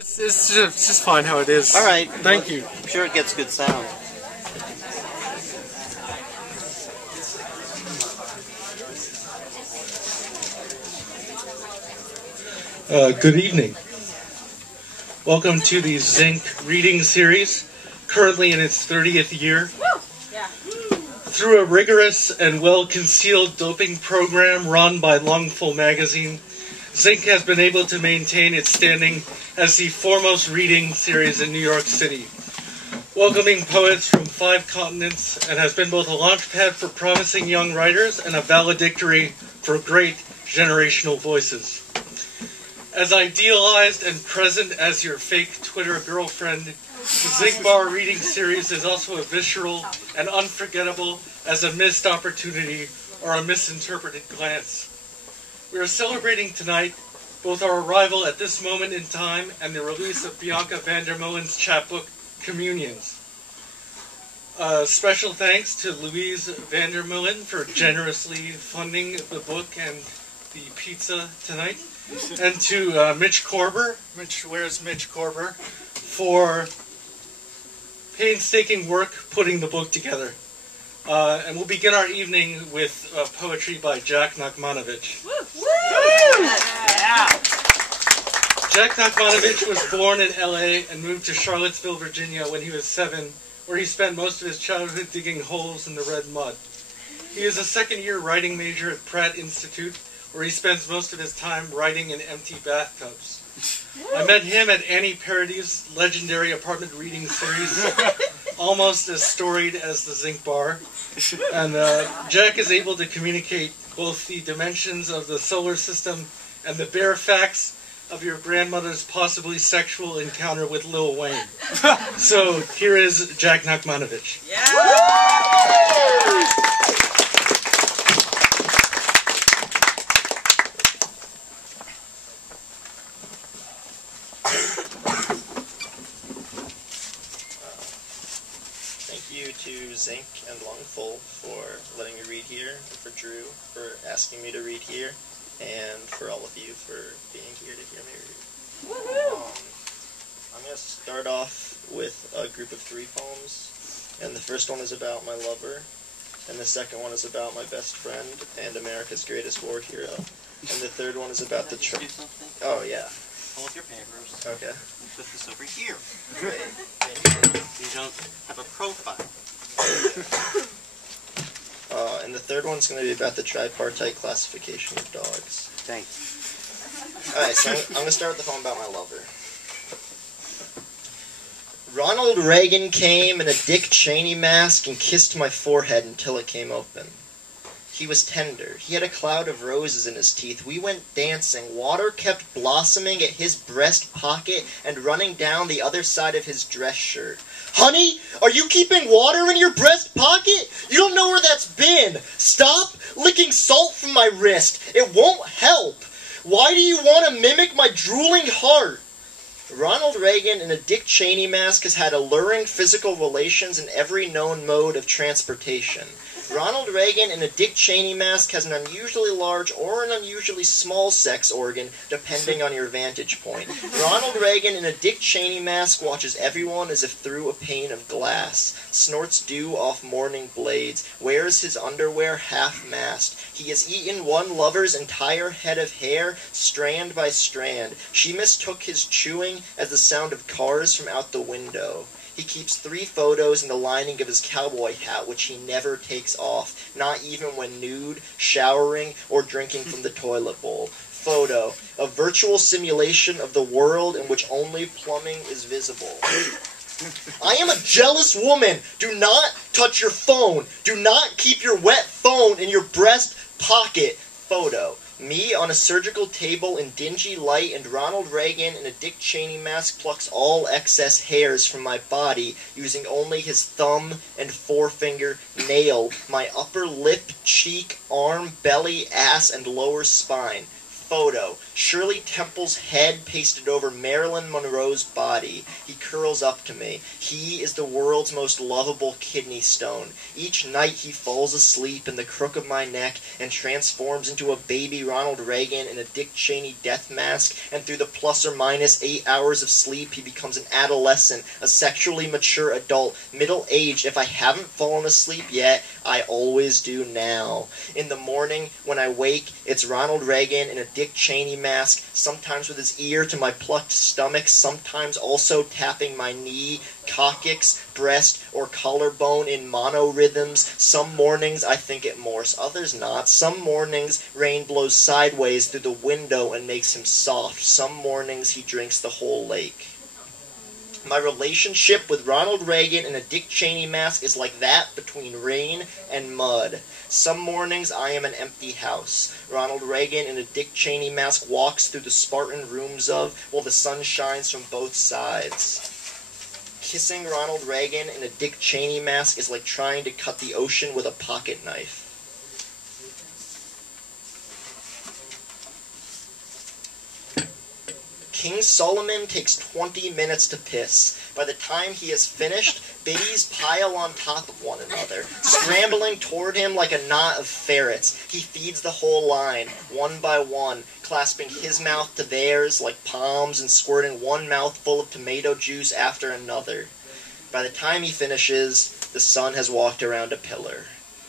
It's just fine how it is. All right. Thank you. I'm sure it gets good sound. Good evening. Welcome to the Zinc reading series, currently in its 30th year. Through a rigorous and well-concealed doping program run by Lungful magazine, Zinc has been able to maintain its standing as the foremost reading series in New York City, welcoming poets from 5 continents, and has been both a launchpad for promising young writers and a valedictory for great generational voices. As idealized and present as your fake Twitter girlfriend, the Zinc Bar reading series is also as visceral and unforgettable as a missed opportunity or a misinterpreted glance. We are celebrating tonight both our arrival at this moment in time and the release of Bianca van der Meulen's chapbook, Communions. Special thanks to Louise van der Meulen for generously funding the book and the pizza tonight, and to Mitch Korber, where's Mitch Korber, for painstaking work putting the book together. And we'll begin our evening with poetry by Jack Nachmanovitch. Yeah. Jack Nachmanovitch was born in LA and moved to Charlottesville, Virginia when he was 7, where he spent most of his childhood digging holes in the red mud. He is a second-year writing major at Pratt Institute, where he spends most of his time writing in empty bathtubs. I met him at Annie Parody's legendary apartment reading series, almost as storied as the Zinc Bar. And Jack is able to communicate both the dimensions of the solar system and the bare facts of your grandmother's possibly sexual encounter with Lil Wayne. So here is Jack Nachmanovitch. Thank you to Zinc and Lungful for letting me read here, and for Drew for asking me to read here, and for all of you for being here to hear me read. I'm going to start off with a group of 3 poems, and the first one is about my lover, and the second one is about my best friend and America's greatest war hero, and the third one is about the Oh, yeah. Pull up your papers. Okay. Put this over here. Great. You don't have a profile. And the third one's going to be about the tripartite classification of dogs. Thanks. Alright, so I'm going to start with the poem about my lover. Ronald Reagan came in a Dick Cheney mask and kissed my forehead until it came open. He was tender. He had a cloud of roses in his teeth. We went dancing. Water kept blossoming at his breast pocket and running down the other side of his dress shirt. Honey, are you keeping water in your breast pocket? You don't know where that's been. Stop licking salt from my wrist. It won't help. Why do you want to mimic my drooling heart? Ronald Reagan in a Dick Cheney mask has had alluring physical relations in every known mode of transportation. Ronald Reagan in a Dick Cheney mask has an unusually large or an unusually small sex organ, depending on your vantage point. Ronald Reagan in a Dick Cheney mask watches everyone as if through a pane of glass, snorts dew off morning blades, wears his underwear half-mast. He has eaten one lover's entire head of hair, strand by strand. She mistook his chewing as the sound of cars from out the window. He keeps 3 photos in the lining of his cowboy hat, which he never takes off, not even when nude, showering, or drinking from the toilet bowl. Photo: a virtual simulation of the world in which only plumbing is visible. I am a jealous woman. Do not touch your phone. Do not keep your wet phone in your breast pocket. Photo: me on a surgical table in dingy light, and Ronald Reagan in a Dick Cheney mask plucks all excess hairs from my body, using only his thumb and forefinger nail, my upper lip, cheek, arm, belly, ass, and lower spine. photo. Shirley Temple's head pasted over Marilyn Monroe's body. He curls up to me. He is the world's most lovable kidney stone. Each night he falls asleep in the crook of my neck and transforms into a baby Ronald Reagan in a Dick Cheney death mask, and through the plus or minus 8 hours of sleep he becomes an adolescent, a sexually mature adult, middle-aged. If I haven't fallen asleep yet, I always do now. In the morning, when I wake, it's Ronald Reagan in a Dick Cheney mask, sometimes with his ear to my plucked stomach, sometimes also tapping my knee, coccyx, breast, or collarbone in mono-rhythms. Some mornings I think it Morse, others not. Some mornings rain blows sideways through the window and makes him soft. Some mornings he drinks the whole lake. My relationship with Ronald Reagan in a Dick Cheney mask is like that between rain and mud. Some mornings I am an empty house. Ronald Reagan in a Dick Cheney mask walks through the Spartan rooms of, while the sun shines from both sides. Kissing Ronald Reagan in a Dick Cheney mask is like trying to cut the ocean with a pocket knife. King Solomon takes 20 minutes to piss. By the time he has finished, babies pile on top of one another, scrambling toward him like a knot of ferrets. He feeds the whole line, one by one, clasping his mouth to theirs like palms and squirting one mouthful of tomato juice after another. By the time he finishes, the sun has walked around a pillar.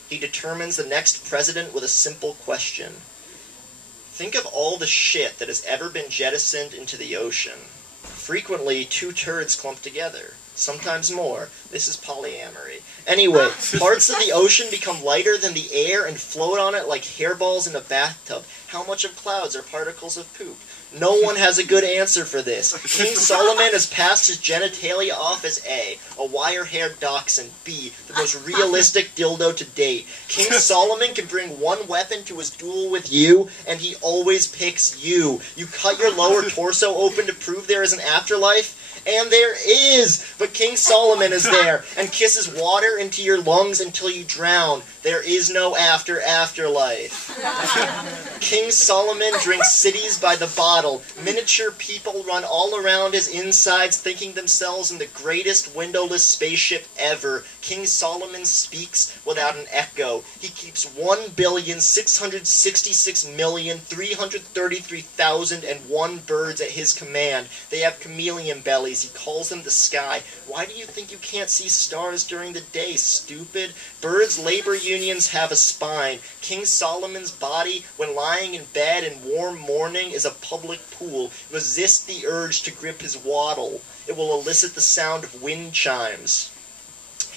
He determines the next president with a simple question. Think of all the shit that has ever been jettisoned into the ocean. Frequently, 2 turds clump together. Sometimes more. This is polyamory. Anyway, parts of the ocean become lighter than the air and float on it like hairballs in a bathtub. How much of clouds are particles of poop? No one has a good answer for this. King Solomon has passed his genitalia off as A, wire-haired dachshund, B, the most realistic dildo to date. King Solomon can bring one weapon to his duel with you, and he always picks you. You cut your lower torso open to prove there is an afterlife, and there is! But King Solomon is there, and kisses water into your lungs until you drown. There is no afterlife. King Solomon drinks cities by the bottle. Miniature people run all around his insides, thinking themselves in the greatest windowless spaceship ever. King Solomon speaks without an echo. He keeps 1,666,333,001 birds at his command. They have chameleon bellies. He calls them the sky. Why do you think you can't see stars during the day, stupid? Birds' labor unions have a spine. King Solomon's body, when lying in bed in warm morning, is a public pool. Resist the urge to grip his waddle. It will elicit the sound of wind chimes.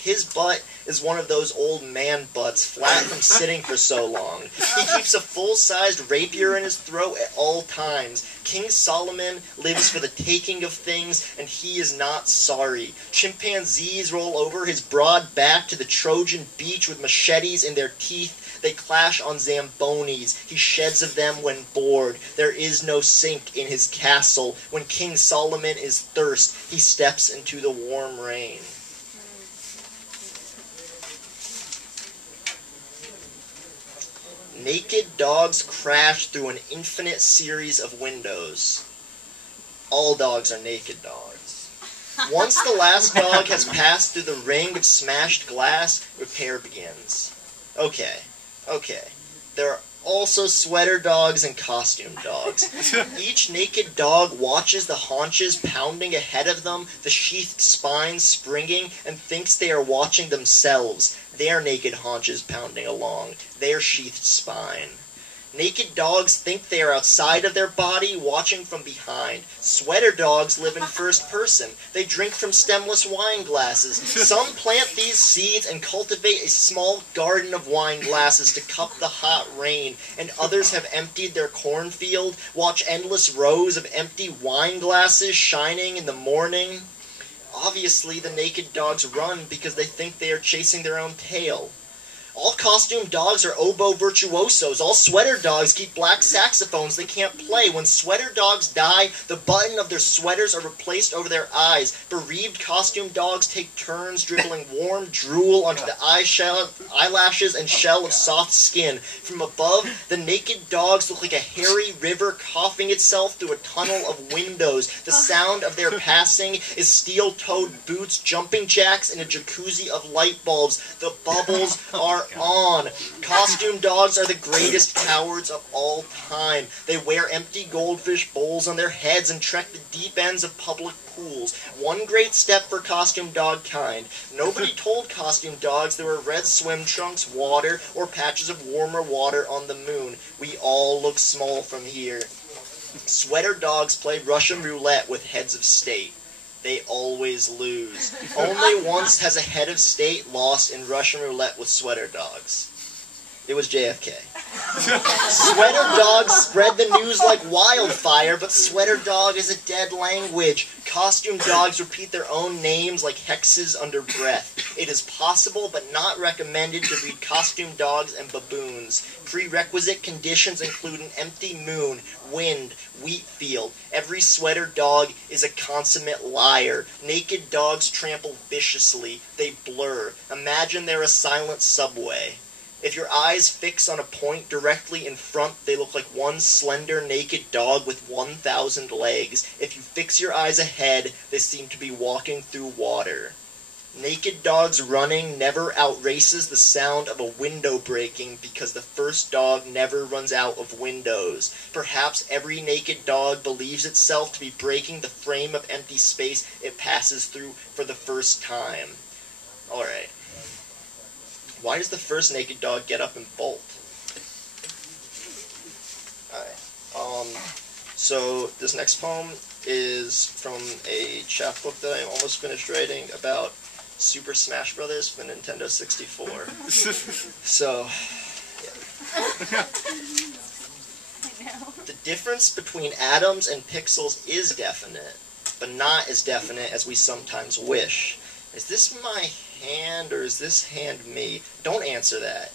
His butt is one of those old man butts, flat from sitting for so long. He keeps a full-sized rapier in his throat at all times. King Solomon lives for the taking of things, and he is not sorry. Chimpanzees roll over his broad back to the Trojan beach with machetes in their teeth. They clash on Zambonis. He sheds of them when bored. There is no sink in his castle. When King Solomon is thirst, he steps into the warm rain. Naked dogs crash through an infinite series of windows. All dogs are naked dogs. Once the last dog has passed through the ring of smashed glass, repair begins. Okay. There are also sweater dogs and costume dogs. Each naked dog watches the haunches pounding ahead of them, the sheathed spines springing, and thinks they are watching themselves. Their naked haunches pounding along, their sheathed spine. Naked dogs think they are outside of their body, watching from behind. Sweater dogs live in first person. They drink from stemless wine glasses. Some plant these seeds and cultivate a small garden of wine glasses to cup the hot rain, and others have emptied their cornfield, watch endless rows of empty wine glasses shining in the morning. Obviously, the naked dogs run because they think they are chasing their own tail. All costume dogs are oboe virtuosos. All sweater dogs keep black saxophones they can't play. When sweater dogs die, the button of their sweaters are replaced over their eyes. Bereaved costume dogs take turns dribbling warm drool onto the eyelashes and shell of soft skin. From above, the naked dogs look like a hairy river coughing itself through a tunnel of windows. The sound of their passing is steel-toed boots, jumping jacks, and a jacuzzi of light bulbs. The bubbles are on. Costume dogs are the greatest cowards of all time. They wear empty goldfish bowls on their heads and trek the deep ends of public pools. One great step for costume dog kind. Nobody told costume dogs there were red swim trunks, water, or patches of warmer water on the moon. We all look small from here. Sweater dogs play Russian roulette with heads of state. They always lose. Only once has a head of state lost in Russian roulette with sweater dogs. It was JFK. Sweater dogs spread the news like wildfire, but sweater dog is a dead language. Costume dogs repeat their own names like hexes under breath. It is possible, but not recommended, to breed costume dogs and baboons. Prerequisite conditions include an empty moon, wind, wheat field. Every sweater dog is a consummate liar. Naked dogs trample viciously. They blur. Imagine they're a silent subway. If your eyes fix on a point directly in front, they look like one slender, naked dog with 1,000 legs. If you fix your eyes ahead, they seem to be walking through water. Naked dogs running never outraces the sound of a window breaking because the first dog never runs out of windows. Perhaps every naked dog believes itself to be breaking the frame of empty space it passes through for the first time. Alright. Why does the first naked dog get up and bolt? Alright. So this next poem is from a chapbook that I almost finished writing about Super Smash Brothers for the Nintendo 64. So, yeah. The difference between atoms and pixels is definite, but not as definite as we sometimes wish. Is this my hand or is this hand me? Don't answer that.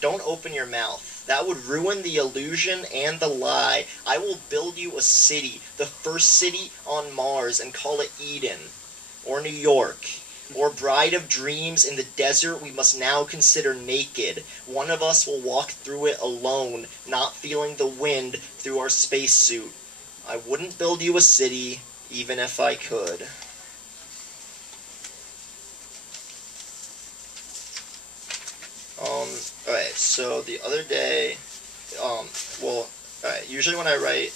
Don't open your mouth. That would ruin the illusion and the lie. I will build you a city, the first city on Mars, and call it Eden, or New York, or Bride of Dreams in the desert we must now consider naked. One of us will walk through it alone, not feeling the wind through our spacesuit. I wouldn't build you a city, even if I could. Alright, so the other day, usually when I write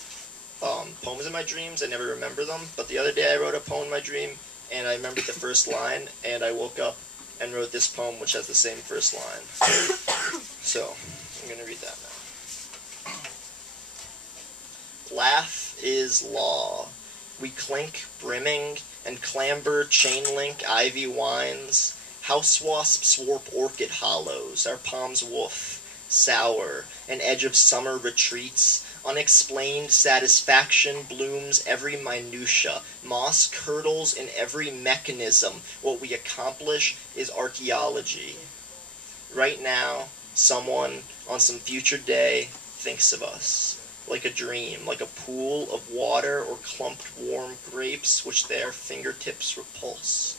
poems in my dreams, I never remember them, but the other day I wrote a poem in my dream, and I remembered the first line, and I woke up and wrote this poem, which has the same first line. So, I'm going to read that now. Laugh is law. We clink, brimming, and clamber, chain link, ivy winds. House wasps warp orchid hollows, our palms woof, sour, an edge of summer retreats. Unexplained satisfaction blooms every minutia. Moss curdles in every mechanism. What we accomplish is archaeology. Right now, someone on some future day thinks of us. Like a dream, like a pool of water or clumped warm grapes which their fingertips repulse.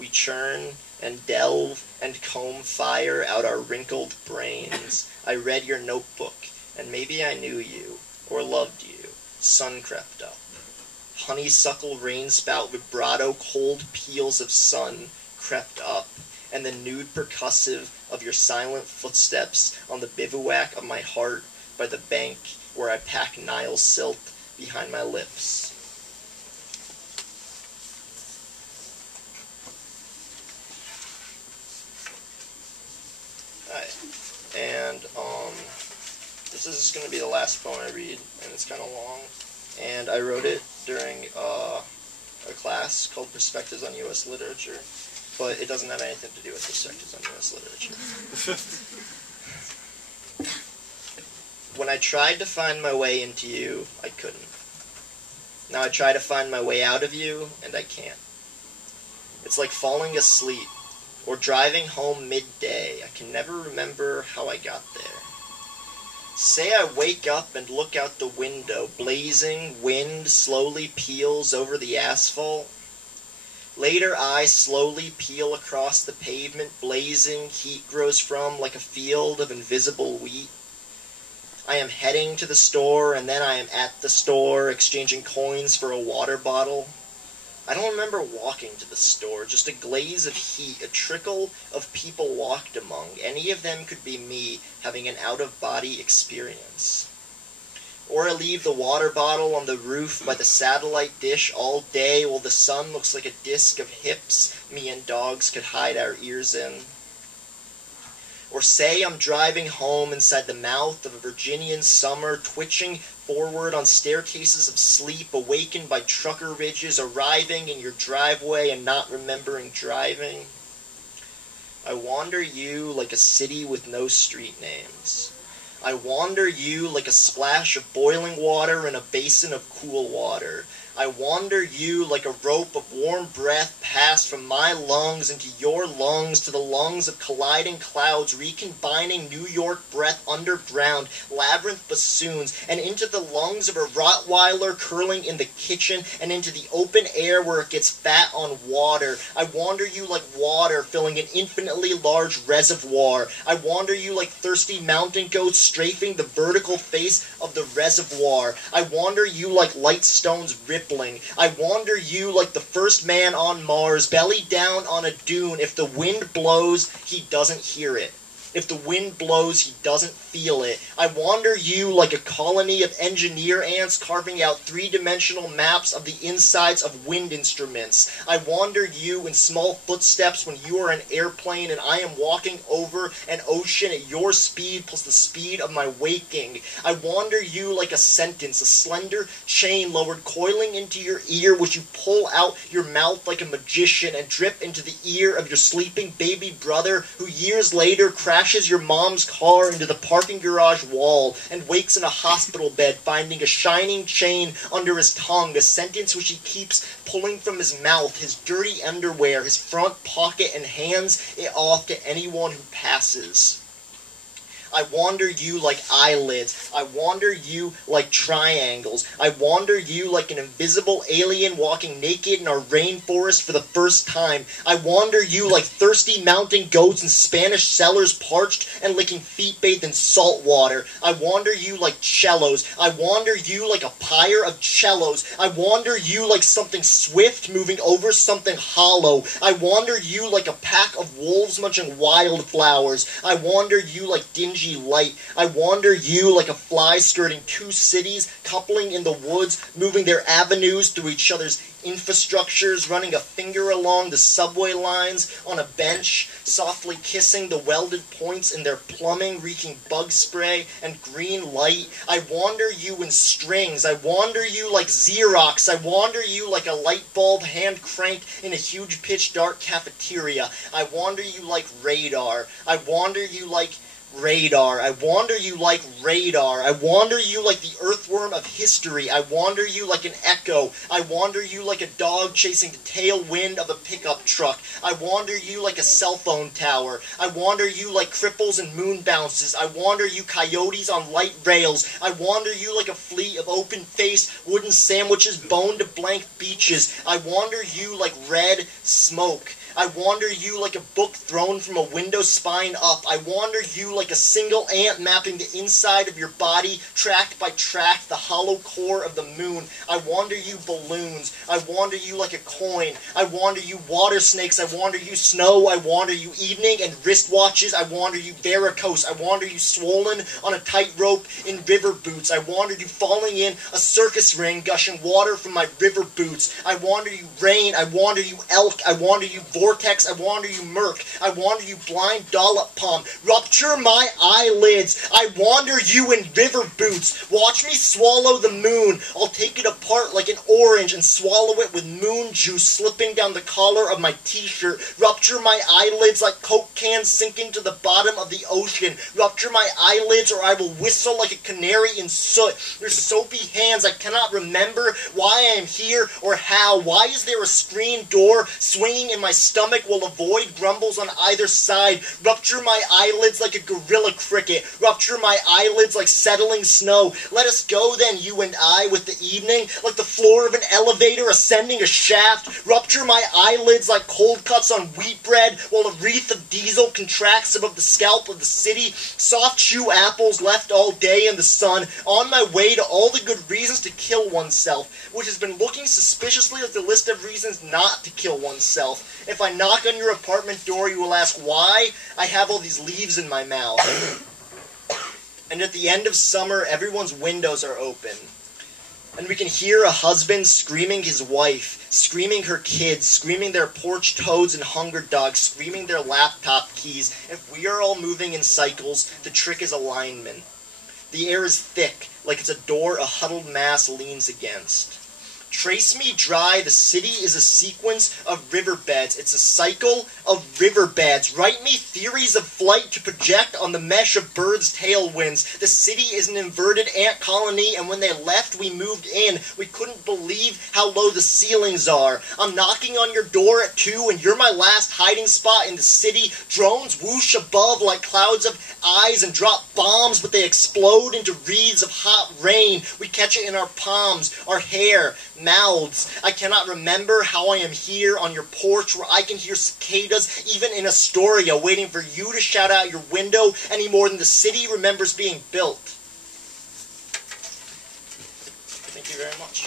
We churn and delve and comb fire out our wrinkled brains. I read your notebook, and maybe I knew you, or loved you. Sun crept up. Honeysuckle rainspout vibrato cold peals of sun crept up, and the nude percussive of your silent footsteps on the bivouac of my heart by the bank where I pack Nile silt behind my lips. And this is going to be the last poem I read, and it's kind of long. And I wrote it during a class called Perspectives on U.S. Literature, but it doesn't have anything to do with Perspectives on U.S. Literature. When I tried to find my way into you, I couldn't. Now I try to find my way out of you, and I can't. It's like falling asleep, or driving home midday. I can never remember how I got there. Say I wake up and look out the window. Blazing wind slowly peels over the asphalt. Later I slowly peel across the pavement. Blazing heat grows from like a field of invisible wheat. I am heading to the store, and then I am at the store exchanging coins for a water bottle. I don't remember walking to the store, just a glaze of heat, a trickle of people walked among. Any of them could be me having an out-of-body experience. Or I leave the water bottle on the roof by the satellite dish all day while the sun looks like a disc of hips me and dogs could hide our ears in. Or say I'm driving home inside the mouth of a Virginian summer, twitching forward on staircases of sleep, awakened by trucker ridges, arriving in your driveway and not remembering driving. I wander you like a city with no street names. I wander you like a splash of boiling water in a basin of cool water. I wander you like a rope of warm breath passed from my lungs into your lungs to the lungs of colliding clouds, recombining New York breath underground, labyrinth bassoons, and into the lungs of a Rottweiler curling in the kitchen, and into the open air where it gets fat on water. I wander you like water filling an infinitely large reservoir. I wander you like thirsty mountain goats strafing the vertical face of the reservoir. I wander you like light stones rippling. I wander you like the first man on Mars, belly down on a dune. If the wind blows, he doesn't hear it. If the wind blows, he doesn't feel it. I wander you like a colony of engineer ants carving out three-dimensional maps of the insides of wind instruments. I wander you in small footsteps when you are an airplane and I am walking over an ocean at your speed plus the speed of my waking. I wander you like a sentence, a slender chain lowered coiling into your ear, which you pull out your mouth like a magician and drip into the ear of your sleeping baby brother, who years later crashes your mom's car into the parking garage wall and wakes in a hospital bed finding a shining chain under his tongue, a sentence which he keeps pulling from his mouth, his dirty underwear, his front pocket, and hands it off to anyone who passes. I wander you like eyelids. I wander you like triangles. I wander you like an invisible alien walking naked in our rainforest for the first time. I wander you like thirsty mountain goats and Spanish cellars parched and licking feet bathed in salt water. I wander you like cellos. I wander you like a pyre of cellos. I wander you like something swift moving over something hollow. I wander you like a pack of wolves munching wildflowers. I wander you like dingy light. I wander you like a fly skirting two cities, coupling in the woods, moving their avenues through each other's infrastructures, running a finger along the subway lines on a bench, softly kissing the welded points in their plumbing, reeking bug spray and green light. I wander you in strings. I wander you like Xerox. I wander you like a light bulb hand cranked in a huge pitch dark cafeteria. I wander you like radar. I wander you like radar. I wander you like radar. I wander you like the earthworm of history. I wander you like an echo. I wander you like a dog chasing the tailwind of a pickup truck. I wander you like a cell phone tower. I wander you like cripples and moon bounces. I wander you coyotes on light rails. I wander you like a fleet of open-faced wooden sandwiches boned to blank beaches. I wander you like red smoke. I wander you like a book thrown from a window spine up. I wander you like a single ant mapping the inside of your body, tract by tract, the hollow core of the moon. I wander you balloons. I wander you like a coin. I wander you water snakes. I wander you snow. I wander you evening and wristwatches. I wander you varicose. I wander you swollen on a tightrope in river boots. I wander you falling in a circus ring, gushing water from my river boots. I wander you rain. I wander you elk. I wander you vortex. I wander you murk. I wander you blind dollop palm. Rupture my eyelids. I wander you in river boots. Watch me swallow the moon. I'll take it apart like an orange and swallow it with moon juice slipping down the collar of my t-shirt. Rupture my eyelids like Coke cans sinking to the bottom of the ocean. Rupture my eyelids or I will whistle like a canary in soot. Your soapy hands. I cannot remember why I am here or how. Why is there a screen door swinging in my stomach while a void grumbles on either side. Rupture my eyelids like a gorilla cricket. Rupture my eyelids like settling snow. Let us go then, you and I, with the evening, like the floor of an elevator ascending a shaft. Rupture my eyelids like cold cuts on wheat bread, while a wreath of diesel contracts above the scalp of the city. Soft chew apples left all day in the sun, on my way to all the good reasons to kill oneself, which has been looking suspiciously at the list of reasons not to kill oneself. If I knock on your apartment door, you will ask why I have all these leaves in my mouth. And at the end of summer, everyone's windows are open. And we can hear a husband screaming his wife, screaming her kids, screaming their porch toads and hunger dogs, screaming their laptop keys. If we are all moving in cycles, the trick is alignment. The air is thick, like it's a door a huddled mass leans against. Trace me dry, the city is a sequence of riverbeds. It's a cycle of riverbeds. Write me theories of flight to project on the mesh of birds' tailwinds. The city is an inverted ant colony, and when they left, we moved in. We couldn't believe how low the ceilings are. I'm knocking on your door at 2, and you're my last hiding spot in the city. Drones whoosh above like clouds of eyes and drop bombs, but they explode into wreaths of hot rain. We catch it in our palms, our hair, mouths. I cannot remember how I am here on your porch where I can hear cicadas even in Astoria waiting for you to shout out your window any more than the city remembers being built. Thank you very much.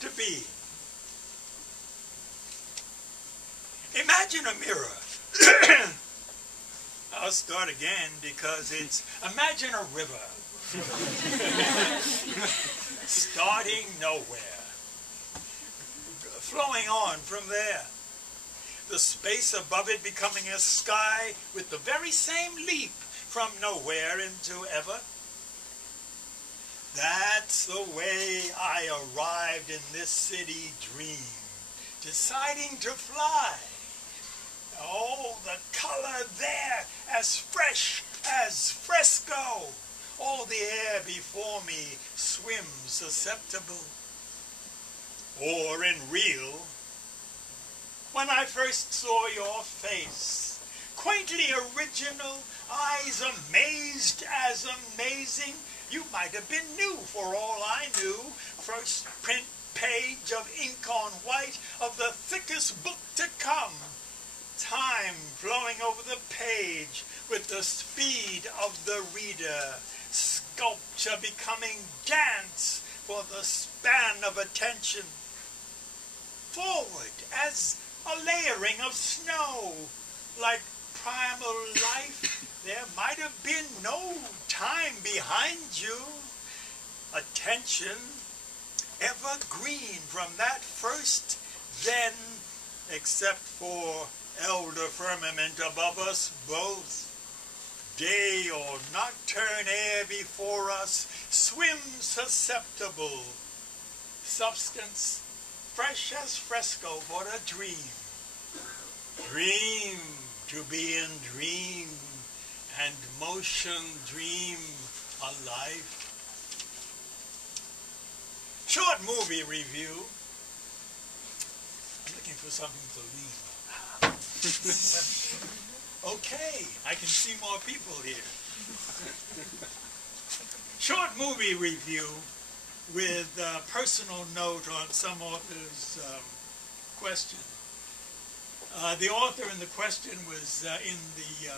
To be. Imagine a mirror. I'll start again because it's imagine a river. Starting nowhere. Flowing on from there. The space above it becoming a sky with the very same leap from nowhere into ever. That's the way I arrived in this city dream, deciding to fly. Oh, the color there, as fresh as fresco. All the air before me swims susceptible. Or in real, when I first saw your face, quaintly original, eyes amazed as amazing, you might have been new for all I knew. First print page of ink on white of the thickest book to come. Time flowing over the page with the speed of the reader. Sculpture becoming dance for the span of attention. Forward as a layering of snow. Like primal life, there might have been no time behind you. Attention, evergreen from that first then, except for elder firmament above us both. Day or nocturne air before us swims susceptible. Substance, fresh as fresco for a dream. Dream to be in dream, and motion dream a life. Short movie review. I'm looking for something to lean on. Okay, I can see more people here. Short movie review with a personal note on some author's question. The author in the question was in the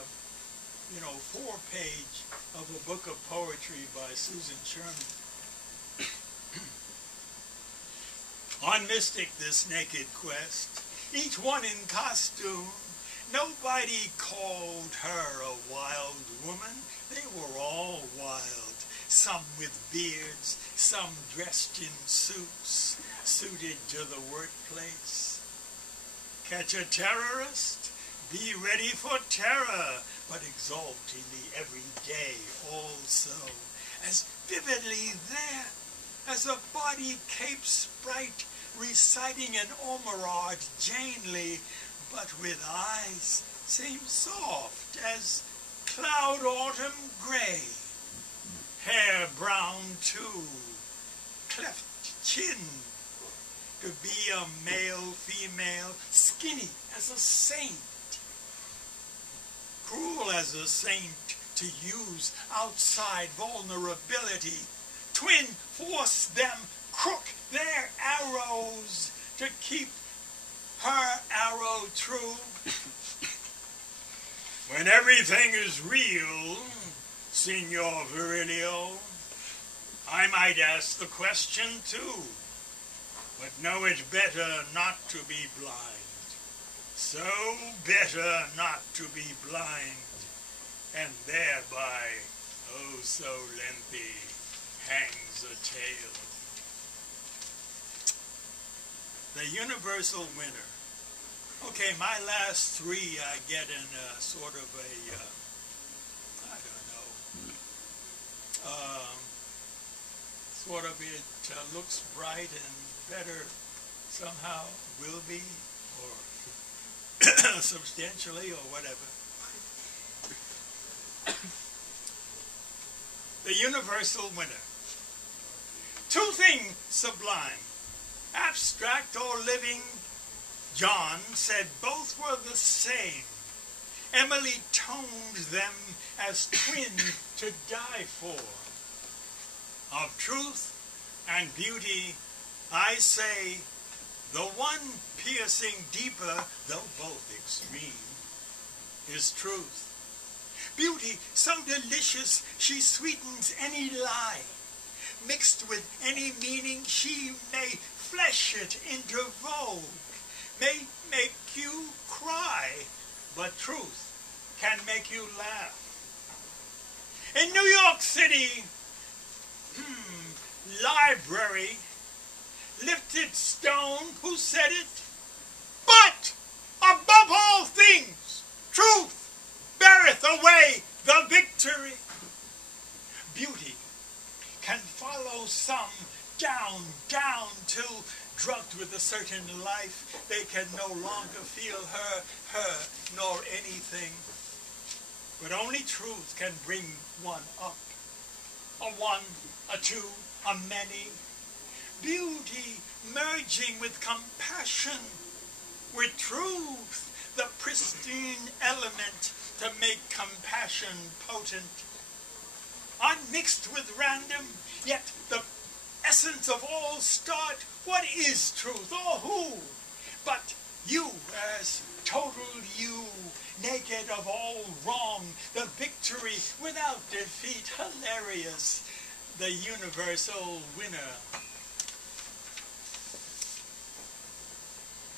4-page of a book of poetry by Susan Sherman. On Mystic, this naked quest, each one in costume, nobody called her a wild woman. They were all wild, some with beards, some dressed in suits, suited to the workplace. Catch a terrorist? Be ready for terror, but exalting the everyday also, as vividly there as a body cape sprite reciting an omerard Janely, but with eyes seem soft as cloud autumn gray, hair brown too, cleft chin, to be a male, female, skinny as a saint, cruel as a saint, to use outside vulnerability, twin force them, crook their arrows to keep her arrow true. When everything is real, Signor Virilio, I might ask the question too, but know it better not to be blind. So better not to be blind, and thereby, oh so lengthy, hangs a tale. The universal winner. Okay, my last three I get in a sort of a, I don't know, sort of it looks bright and better somehow will be, or substantially, or whatever. The universal winner. Two things sublime, abstract or living. John said both were the same. Emily toned them as twin to die for. Of truth and beauty, I say, the one piercing deeper, though both extreme, is truth. Beauty so delicious she sweetens any lie. Mixed with any meaning she may flesh it into vogue, may make you cry, but truth can make you laugh. In New York City, library, lifted stone, who said it? But above all things, truth beareth away the victory. Beauty can follow some down, till drugged with a certain life, they can no longer feel her, nor anything. But only truth can bring one up. A one, a two, a many. Beauty merging with compassion, with truth, the pristine element to make compassion potent. Unmixed with random, yet the essence of all start. What is truth, or who? But you as total you, naked of all wrong, the victory without defeat, hilarious, the universal winner.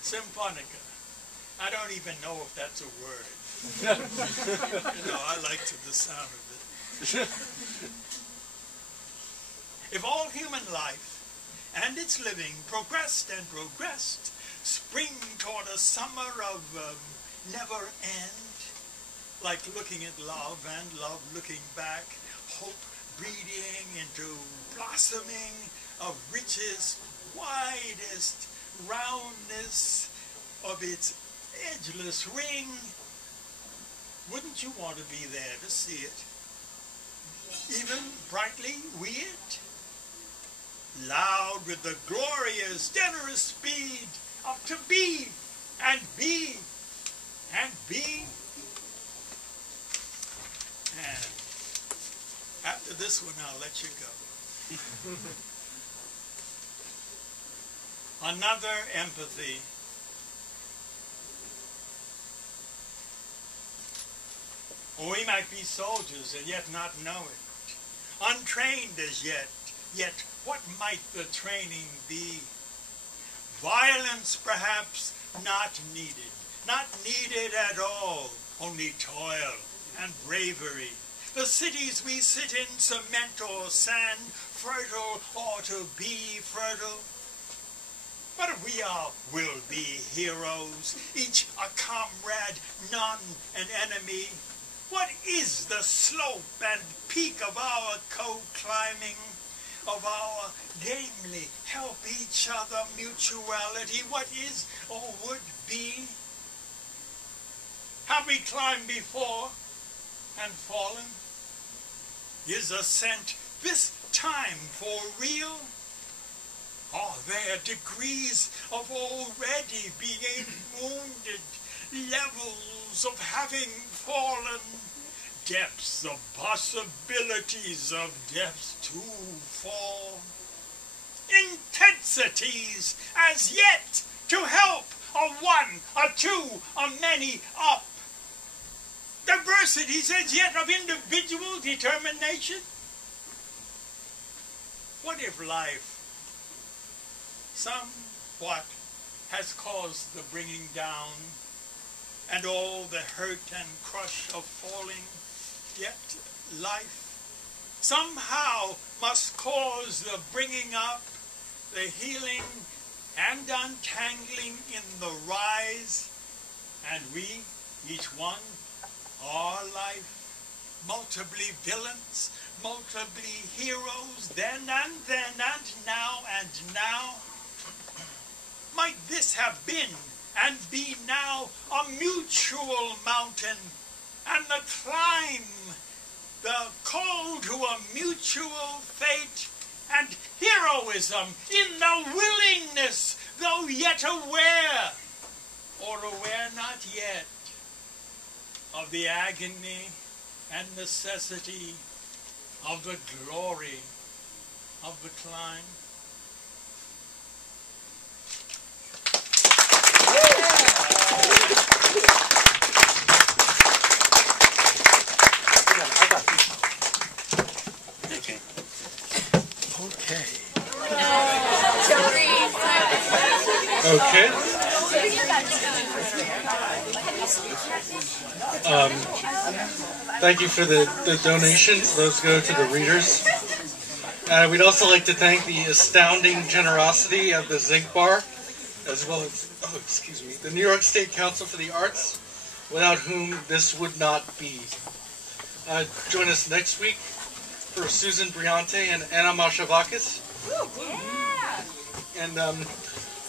Symphonica. I don't even know if that's a word. I like the sound of it. If all human life and its living progressed and progressed, spring toward a summer of never end, like looking at love and love looking back, hope breeding into blossoming of richest, widest roundness of its edgeless ring, wouldn't you want to be there to see it? Even brightly weird? Loud with the glorious, generous speed of to be and be and be. And after this one, I'll let you go. Another empathy. We might be soldiers and yet not know it. Untrained as yet what might the training be? Violence perhaps not needed at all, only toil and bravery. The cities we sit in, cement or sand, fertile or to be fertile. But we will be heroes, each a comrade, none an enemy. What is the slope and peak of our co-climbing, of our gamely help each other mutuality? What is or would be? have we climbed before and fallen? Is ascent this time for real? Are there degrees of already being wounded, levels of having fallen, depths of possibilities of depths to fall, intensities as yet to help a one, a two, a many up, diversities as yet of individual determination? What if life somewhat has caused the bringing down and all the hurt and crush of falling, yet life somehow must cause the bringing up, the healing and untangling in the rise, and we, each one, are life, multiply villains, multiply heroes, then and now and now. Might this have been and be now a mutual mountain, and the climb, the call to a mutual fate, and heroism in the willingness, though yet aware, or aware not yet, of the agony and necessity of the glory of the climb. Okay. Thank you for the donations. Those go to the readers. We'd also like to thank the astounding generosity of the Zinc Bar, as well as, the New York State Council for the Arts, without whom this would not be. Join us next week for Susan Briante and Anna Mashavakis. And the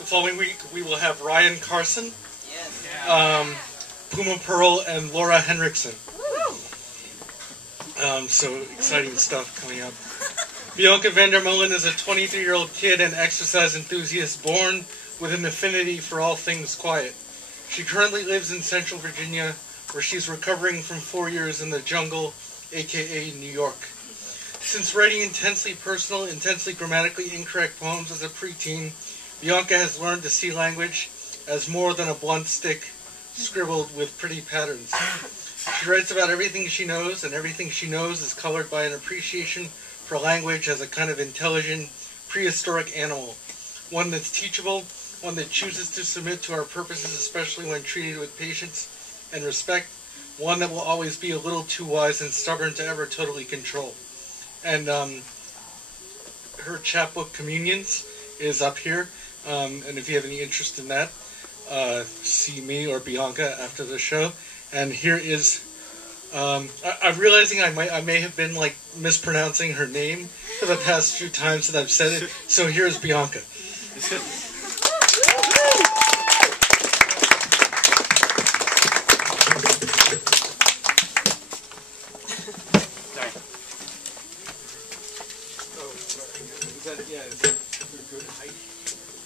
following week we will have Ryan Carson, Puma Pearl, and Laura Henriksen. So exciting stuff coming up. Bianca van der Meulen is a 23-year-old kid and exercise enthusiast born with an affinity for all things quiet. She currently lives in Central Virginia, where she's recovering from 4 years in the jungle, aka New York. Since writing intensely personal, intensely grammatically incorrect poems as a preteen, Bianca has learned to see language as more than a blunt stick scribbled with pretty patterns. She writes about everything she knows, and everything she knows is colored by an appreciation for language as a kind of intelligent, prehistoric animal. One that's teachable, one that chooses to submit to our purposes, especially when treated with patience and respect, one that will always be a little too wise and stubborn to ever totally control. And her chapbook, Communions, is up here, and if you have any interest in that, see me or Bianca after the show. And here is, I'm realizing I may have been like mispronouncing her name for the past few times that I've said it, so here's Bianca.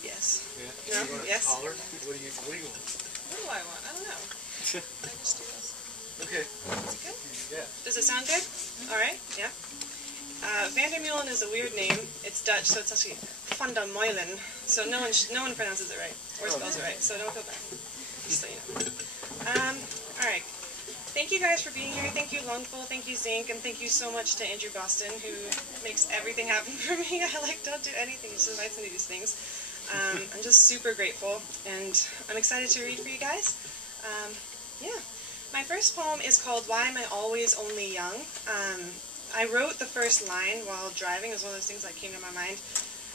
Yes. Yeah. No? Yes. Collar? What do you want? What do I want? I don't know. I just do this. Okay. Is it good? Yeah. Does it sound good? All right. Yeah. Van der Meulen is a weird name. It's Dutch, so it's actually Van der Meulen. So no one pronounces it right or spells it right. So don't feel bad. Just so you know. All right. Thank you guys for being here. Thank you, Lungful. Thank you, Zinc, and thank you so much to Andrew Boston, who makes everything happen for me. I don't do anything. He just invites me to these things. I'm just super grateful, and I'm excited to read for you guys. Yeah. My first poem is called Why Am I Always Only Young? I wrote the first line while driving. It was one of those things that came to my mind.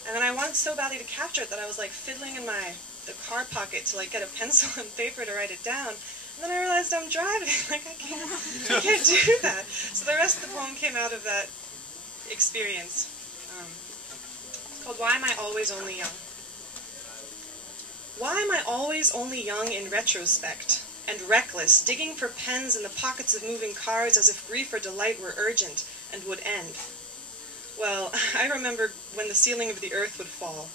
And then I wanted so badly to capture it that I was like fiddling in the car pocket to like get a pencil and paper to write it down. And then I realized I'm driving. Like I can't do that. So the rest of the poem came out of that experience. It's called Why Am I Always Only Young? Why am I always only young in retrospect? and reckless, digging for pens in the pockets of moving cars as if grief or delight were urgent and would end. Well, I remember when the ceiling of the earth would fall,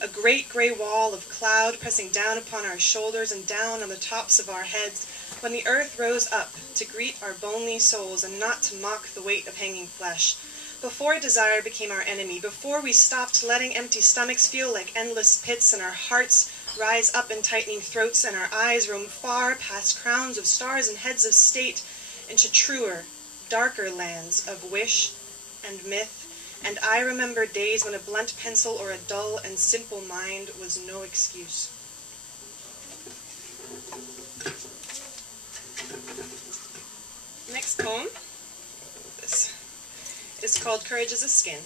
a great gray wall of cloud pressing down upon our shoulders and down on the tops of our heads, when the earth rose up to greet our bonely souls and not to mock the weight of hanging flesh. Before desire became our enemy, before we stopped letting empty stomachs feel like endless pits and our hearts rise up in tightening throats and our eyes roam far past crowns of stars and heads of state into truer, darker lands of wish and myth, and I remember days when a blunt pencil or a dull and simple mind was no excuse. Next poem, this is called Courage is a Skin.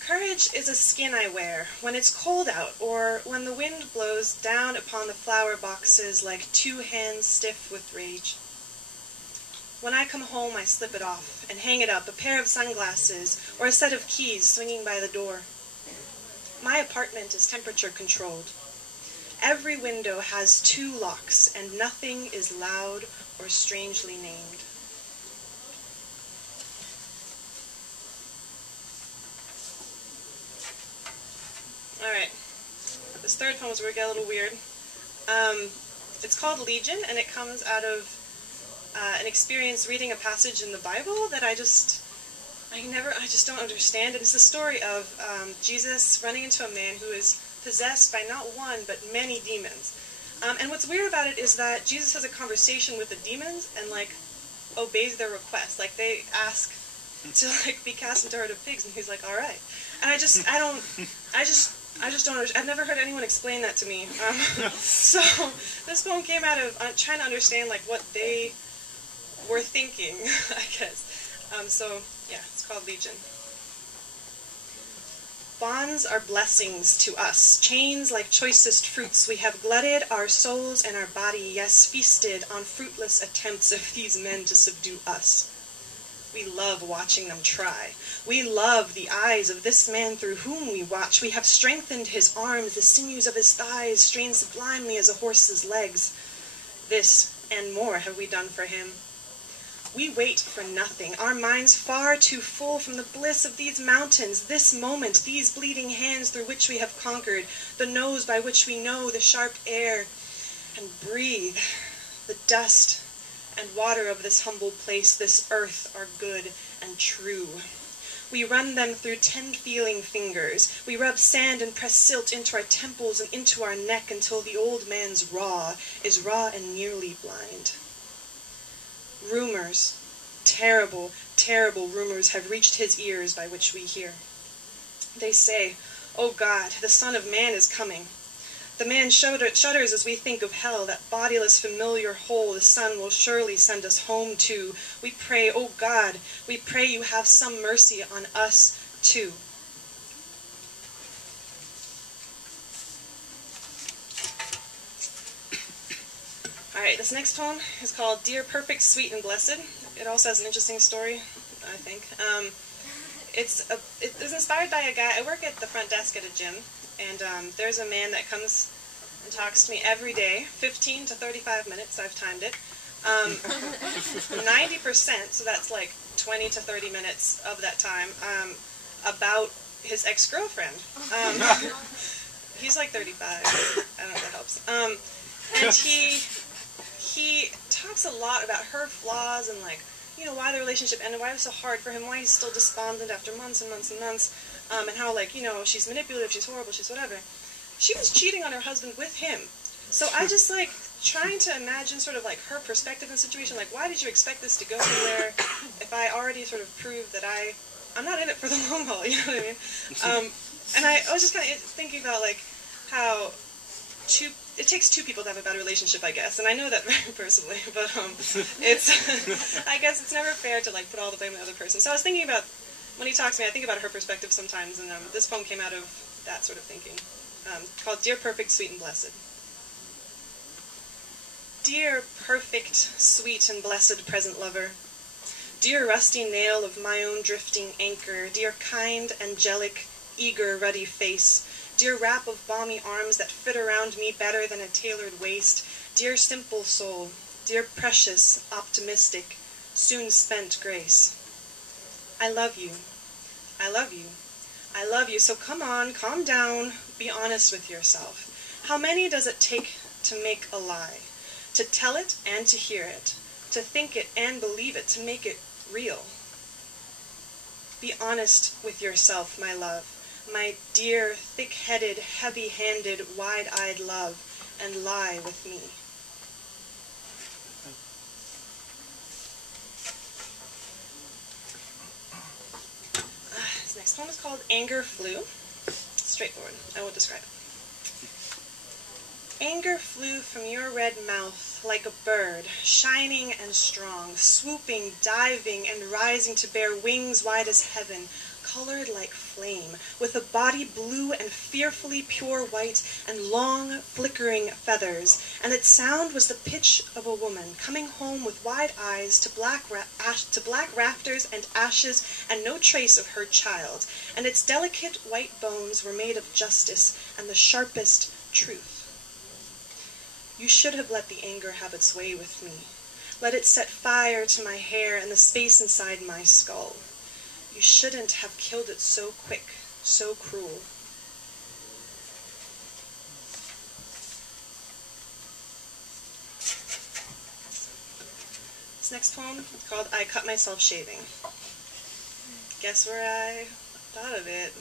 Courage is a skin I wear when it's cold out, or when the wind blows down upon the flower boxes like two hands stiff with rage. When I come home, I slip it off and hang it up, a pair of sunglasses or a set of keys swinging by the door. My apartment is temperature controlled. Every window has 2 locks, and nothing is loud or strangely named. Alright, this third poem is where it get a little weird. It's called Legion, and it comes out of an experience reading a passage in the Bible that I just don't understand. And it's the story of Jesus running into a man who is possessed by not one, but many demons. And what's weird about it is that Jesus has a conversation with the demons and, like, obeys their request. Like, they ask to, like, be cast into a herd of pigs, and he's like, all right. And I just don't understand. I've never heard anyone explain that to me. So this poem came out of trying to understand, like, what they were thinking, I guess. So, yeah, it's called Legion. Bonds are blessings to us, chains like choicest fruits. We have glutted our souls and our body, yes, feasted on fruitless attempts of these men to subdue us. We love watching them try. We love the eyes of this man through whom we watch. We have strengthened his arms, the sinews of his thighs, strained sublimely as a horse's legs. This and more have we done for him. We wait for nothing, our minds far too full from the bliss of these mountains, this moment, these bleeding hands through which we have conquered, the nose by which we know the sharp air, and breathe. The dust and water of this humble place, this earth, are good and true. We run them through 10 feeling fingers. We rub sand and press silt into our temples and into our neck until the old man's raw is raw and nearly blind. Rumors, terrible, terrible rumors have reached his ears by which we hear. They say, "Oh God, the Son of Man is coming." The man shudders as we think of hell, that bodiless familiar hole the Son will surely send us home to. We pray, "Oh God, we pray you have some mercy on us too." Alright, this next poem is called Dear Perfect, Sweet, and Blessed. It also has an interesting story, I think. It was inspired by a guy. I work at the front desk at a gym, and there's a man that comes and talks to me every day, 15 to 35 minutes, I've timed it. 90%, so that's like 20 to 30 minutes of that time, about his ex-girlfriend. He's like 35, I don't know if that helps. And he talks a lot about her flaws and, like, you know, why the relationship ended, why it was so hard for him, why he's still despondent after months and months and months, and how, like, you know, she's manipulative, she's horrible, she's whatever. She was cheating on her husband with him. So I just, like, trying to imagine sort of, like, her perspective in the situation, like, why did you expect this to go anywhere if I already sort of proved that I'm not in it for the long haul, you know what I mean? And I was just kind of thinking about, like, how it takes 2 people to have a bad relationship, I guess, and I know that very personally, but it's, I guess it's never fair to, like, put all the blame on the other person. So I was thinking about, when he talks to me, I think about her perspective sometimes, and this poem came out of that sort of thinking, called Dear Perfect, Sweet, and Blessed. Dear perfect, sweet, and blessed present lover, dear rusty nail of my own drifting anchor, dear kind, angelic, eager, ruddy face, Dear wrap of balmy arms that fit around me better than a tailored waist. Dear simple soul, dear precious, optimistic, soon spent grace. I love you. I love you. I love you. So come on, calm down, be honest with yourself. How many does it take to make a lie? To tell it and to hear it. To think it and believe it. To make it real. Be honest with yourself, my love. My dear, thick-headed, heavy-handed, wide-eyed love. And lie with me. This next poem is called Anger Flew. Straightforward. I won't describe it. Anger flew from your red mouth like a bird, shining and strong, swooping, diving, and rising to bear wings wide as heaven, colored like flame, with a body blue and fearfully pure white, and long, flickering feathers, and its sound was the pitch of a woman coming home with wide eyes to black rafters and ashes, and no trace of her child, and its delicate white bones were made of justice and the sharpest truth. You should have let the anger have its way with me. Let it set fire to my hair and the space inside my skull. You shouldn't have killed it so quick, so cruel. This next poem is called I Cut Myself Shaving. Guess where I thought of it?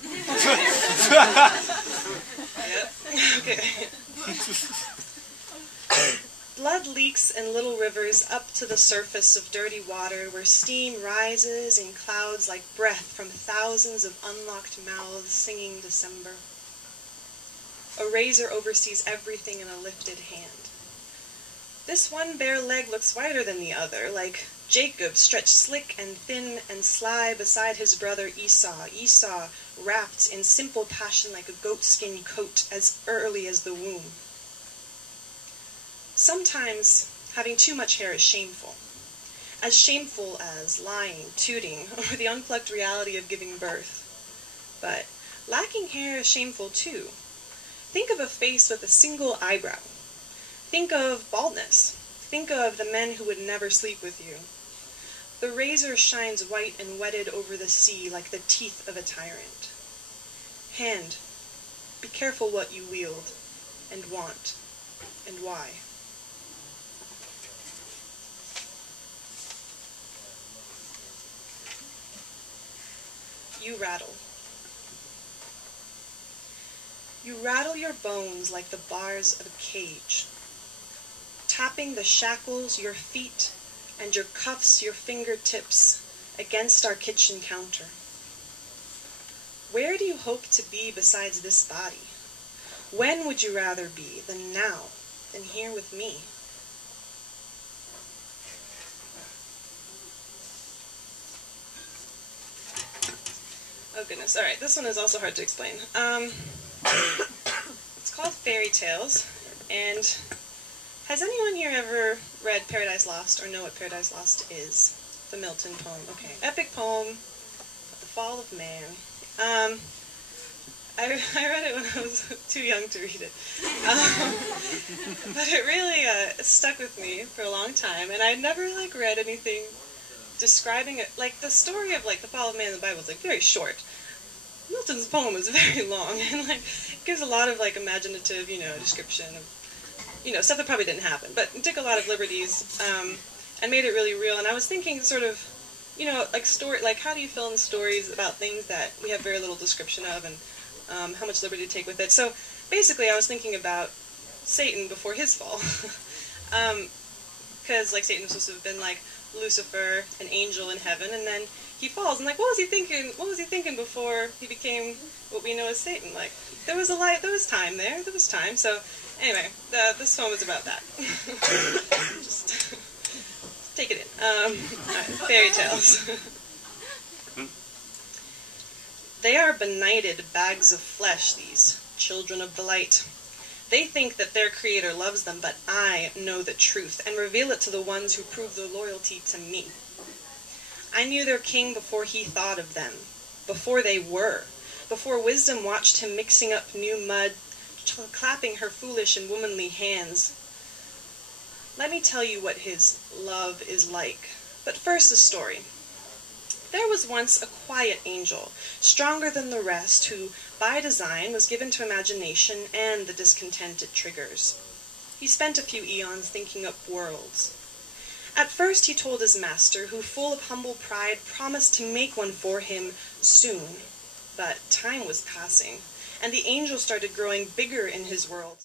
Yep. Okay. Blood leaks in little rivers up to the surface of dirty water where steam rises in clouds like breath from thousands of unlocked mouths singing December. A razor oversees everything in a lifted hand. This one bare leg looks whiter than the other, like Jacob stretched slick and thin and sly beside his brother Esau. Esau wrapped in simple passion like a goatskin coat as early as the womb. Sometimes having too much hair is shameful. As shameful as lying, tooting, or the unplugged reality of giving birth. But lacking hair is shameful too. Think of a face with a single eyebrow. Think of baldness. Think of the men who would never sleep with you. The razor shines white and wetted over the sea like the teeth of a tyrant. Hand, be careful what you wield, and want, and why. You rattle. You rattle your bones like the bars of a cage, tapping the shackles, your feet, and your cuffs, your fingertips, against our kitchen counter. Where do you hope to be besides this body? When would you rather be than now, than here with me? Oh goodness, alright, this one is also hard to explain. It's called Fairy Tales, and has anyone here ever read Paradise Lost or know what Paradise Lost is? The Milton poem. Okay, epic poem of the fall of man. I read it when I was too young to read it. But it really stuck with me for a long time, and I'd never read anything describing it. The story of the fall of man in the Bible is very short. Milton's poem is very long, and gives a lot of imaginative, description of stuff that probably didn't happen, but took a lot of liberties and made it really real. And I was thinking sort of, story, how do you fill in stories about things that we have very little description of, and how much liberty to take with it. So basically I was thinking about Satan before his fall. Because Satan was supposed to have been Lucifer, an angel in heaven, and then he falls, and what was he thinking before he became what we know as Satan? There was a light, there was time there was time. So anyway, this poem is about that. Just take it in. Alright, fairy tales. They are benighted bags of flesh, these children of the light. They think that their creator loves them, but I know the truth and reveal it to the ones who prove their loyalty to me. I knew their king before he thought of them, before they were. before Wisdom watched him mixing up new mud, clapping her foolish and womanly hands. Let me tell you what his love is like. But first a story. There was once a quiet angel, stronger than the rest, who, by design, was given to imagination and the discontent it triggers. He spent a few eons thinking up worlds. At first he told his master, who, full of humble pride, promised to make one for him soon. But time was passing, and the angel started growing bigger in his world.